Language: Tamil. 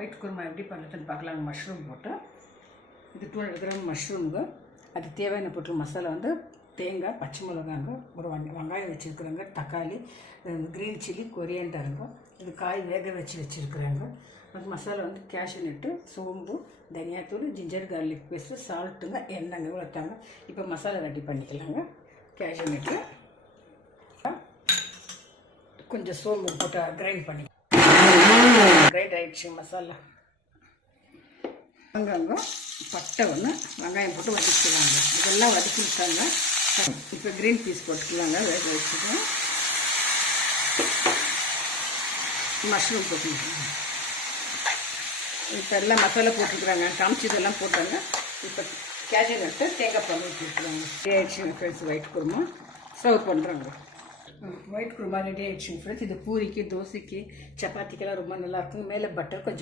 ஒயிட் குருமா எப்படி பண்ணுறதுன்னு பார்க்கலாங்க. மஷ்ரூம் போட்டு இது 200 கிராம் மஷ்ரூமுங்க. அது தேவையான பொருட்கள் மசாலா வந்து தேங்காய், பச்சை மிளகாங்க, ஒரு வெங்காயம் வச்சுருக்குறேங்க, தக்காளி, க்ரீன் சில்லி, கொரியாண்டருங்க, இது காய் வேக வச்சுருக்குறேங்க. அது மசாலா வந்து கேஷ்யூ நட்டு, சோம்பு, தனியாத்தூள், ஜிஞ்சர் கார்லிக் பேஸ்ட்டு, சால்ட்டுங்க, எண்ணெய்ங்க இவ்வளோத்தாங்க. இப்போ மசாலா ரெடி பண்ணிக்கலாங்க. கேஷ்யூ நட்டு கொஞ்சம் சோம்பு போட்டு கிரைண்ட் பண்ணி கிரைண்ட் ஆகிடுச்சு மசாலா. வெங்காயம், பட்டை ஒன்று, வெங்காயம் போட்டு வதக்கிக்கலாங்க. இதெல்லாம் வதக்கிட்டாங்க. இப்போ க்ரீன் பீஸ் போட்டுக்கலாங்க. வேக வச்சுக்கலாம். மஷ்ரூம் போட்டுக்கலாங்க. இப்போ எல்லாம் மசாலா போட்டுக்கிறாங்க. காமிச்சதெல்லாம் போட்டாங்க. இப்போ கேஷ்யூ நட்டு தேங்காய் பால் ஊற்றிருக்குறாங்க. ரெடி ஆகிடுச்சுங்க ஃப்ரெண்ட்ஸ். ஒயிட் குருமா சர்வ் பண்ணுறாங்க. ஒயிட் குருமா ரெடி ஆகிடுச்சுங்க ஃப்ரெண்ட்ஸ். இது பூரிக்கு, தோசைக்கு, சப்பாத்திக்கெல்லாம் ரொம்ப நல்லாயிருக்கும். மேலே பட்டர் கொஞ்சம்